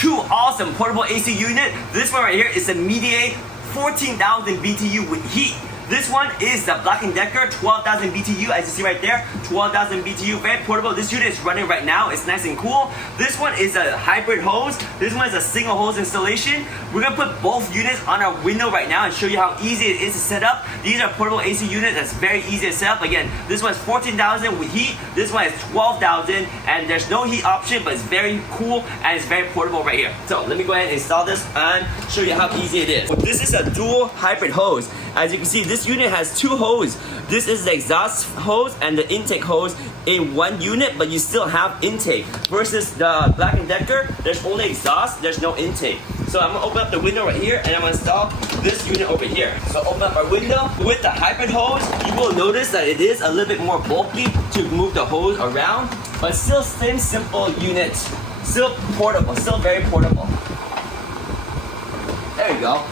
two awesome portable AC unit. This one right here is a Midea 14,000 BTU with heat. This one is the BLACK+DECKER 12,000 BTU, as you see right there, 12,000 BTU, very portable. This unit is running right now, it's nice and cool. This one is a hybrid hose. This one is a single hose installation. We're gonna put both units on our window right now and show you how easy it is to set up. These are portable AC units that's very easy to set up. Again, this one is 14,000 with heat. This one is 12,000, and there's no heat option, but it's very cool and it's very portable right here. So let me go ahead and install this and show you how easy it is. This is a dual hybrid hose. As you can see, this unit has two hoses. This is the exhaust hose and the intake hose in one unit, but you still have intake. Versus the BLACK+DECKER, there's only exhaust, there's no intake. So I'm gonna open up the window right here and I'm gonna install this unit over here. So open up our window. With the hybrid hose, you will notice that it is a little bit more bulky to move the hose around, but still same simple unit. Still portable, still very portable. There you go.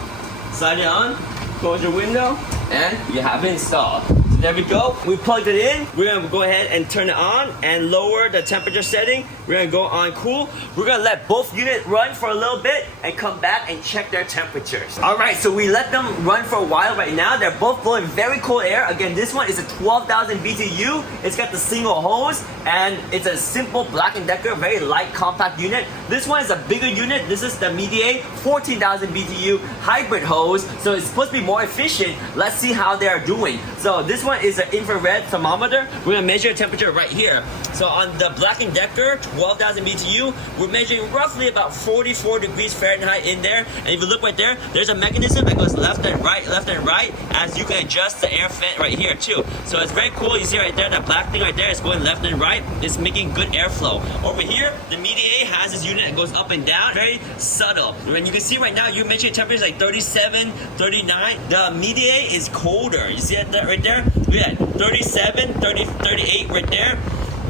Slide it on. Close your window, and you have it installed. So there we go. We plugged it in. We're gonna go ahead and turn it on and lower the temperature setting. We're gonna go on cool. We're gonna let both units run for a little bit and come back and check their temperatures. All right, so we let them run for a while right now. They're both blowing very cold air. Again, this one is a 12,000 BTU. It's got the single hose, and it's a simple BLACK+DECKER, very light, compact unit. This one is a bigger unit. This is the Midea 14,000 BTU hybrid hose, so it's supposed to be more efficient. Let's see how they are doing. So this one is an infrared thermometer. We're gonna measure temperature right here. So on the BLACK+DECKER 12,000 BTU, we're measuring roughly about 44 degrees Fahrenheit in there. And if you look right there, there's a mechanism that goes left and right, as you can adjust the air vent right here too. So it's very cool. You see right there, that black thing right there is going left and right. It's making good airflow. Over here, the Midea has this unit that goes up and down, very subtle. And you can see right now, you're measuring temperatures like 37, 39. The Midea is colder. You see that right there? Look at that, 37, 30, 38 right there.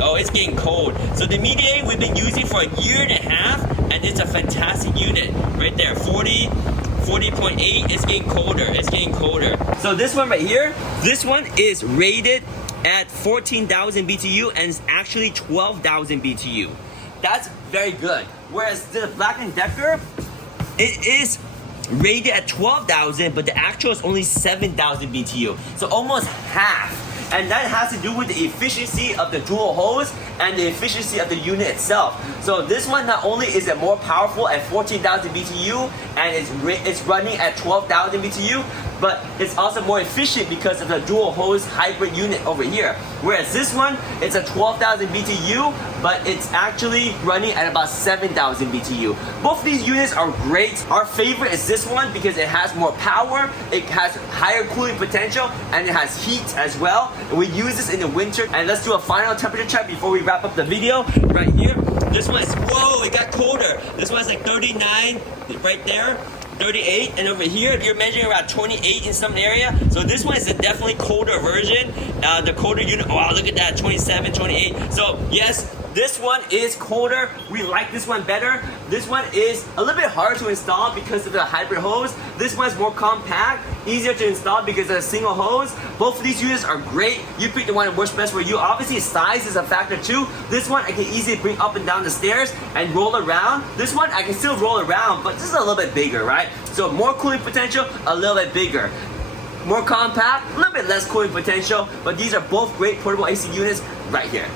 Oh, it's getting cold. So the Midea we've been using for a year and a half, and it's a fantastic unit. Right there, 40.8, it's getting colder, it's getting colder. So this one right here, this one is rated at 14,000 BTU and it's actually 12,000 BTU. That's very good. Whereas the BLACK+DECKER, it is rated at 12,000, but the actual is only 7,000 BTU. So almost half. And that has to do with the efficiency of the dual hose and the efficiency of the unit itself. So this one, not only is it more powerful at 14,000 BTU and it's running at 12,000 BTU, but it's also more efficient because of the dual hose hybrid unit over here. Whereas this one, it's a 12,000 BTU, but it's actually running at about 7,000 BTU. Both these units are great. Our favorite is this one because it has more power, it has higher cooling potential, and it has heat as well. And we use this in the winter. And let's do a final temperature check before we wrap up the video. Right here, this one is, whoa, it got colder. This one's like 39 right there. 38, and over here you're measuring around 28 in some area. So this one is a definitely colder version, the colder unit. Wow, look at that, 27, 28. So yes, this one is colder. We like this one better. This one is a little bit harder to install because of the hybrid hose. This one is more compact, easier to install because of a single hose. Both of these units are great. You pick the one that works best for you. Obviously size is a factor too. This one I can easily bring up and down the stairs and roll around. This one I can still roll around, but this is a little bit bigger, right? So more cooling potential, a little bit bigger. More compact, a little bit less cooling potential, but these are both great portable AC units right here.